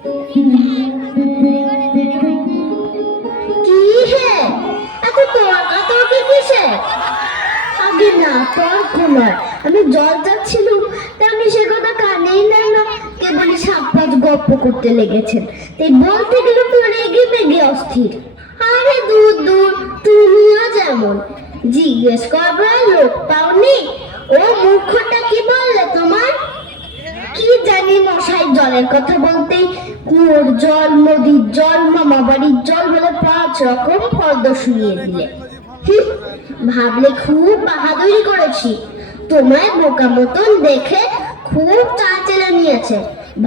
কি হে, এত তর্কাতর্কি কিসে? আগে না তর্ক নয়, আমি জল যাচ্ছিলুম, তা আমি সে কথা কানেই নেই না, কেবলই সাত পাঁচ গপ্প করতে লেগেছেন, তাই বলতে গেলে তো রেগে মেগে অস্থির। আরে দূর দূর, তুমিও যেমন। জিজ্ঞেস করবার লোক পাওনি? ও মূর্খটা কি বললে তোমার? কি জানি মশাই, জলের কথা বলতেই কুয়োর জল, নদীর জল, মামা বাড়ির জল বলে 5 রকম ফর্দ শুনিয়ে দিলে। ভাবলে খুব বাহাদুরি করেছি, তোমায় বোকা মতন দেখে খুব চাঁচেলে নিয়েছে,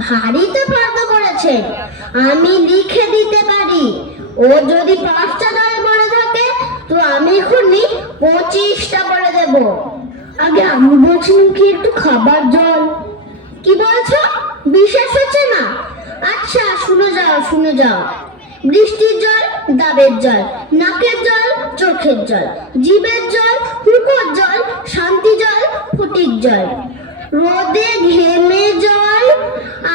ভারী তো ফর্দ করেছে। আমি লিখে দিতে পারি, ও যদি 5টা জলে পড়ে থাকে তো আমি এখনই 25টা করে দেব। আগে আমি বলছিলাম কি একটু খাবার জল। কি বলছো? বিশ্বাস হচ্ছে না? আচ্ছা শুনে যাও, শুনে যাও। বৃষ্টির জল ডাবের জল, নাকের জল চোখের জল, জিভের জল মুখের জল, শান্তি জল ফুটির জল, রোদে ঘেমে জল,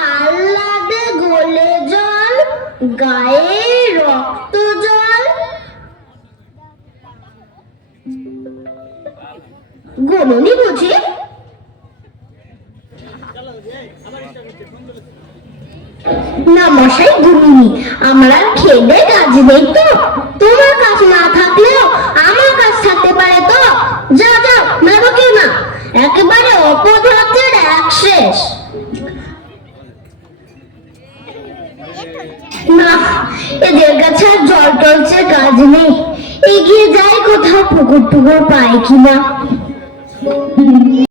আহ্লাদে গলে জল, গায়ে রক্ত জল। গোলনি বুঝি? না মশাই, গুনিনি। আমার আর খেলে কাজ নেই তো। তোমার কাজ না থাকলেও আমার কাজ থাকতে পারে তো। যাও যাও, মেরো কেউ না, একেবারে অপদার্থের এক শেষ। না, এদের কাছে আর জল টলছে কাজ নেই, এগিয়ে যাই কোথাও পুকুর টুকুর পাই কিনা।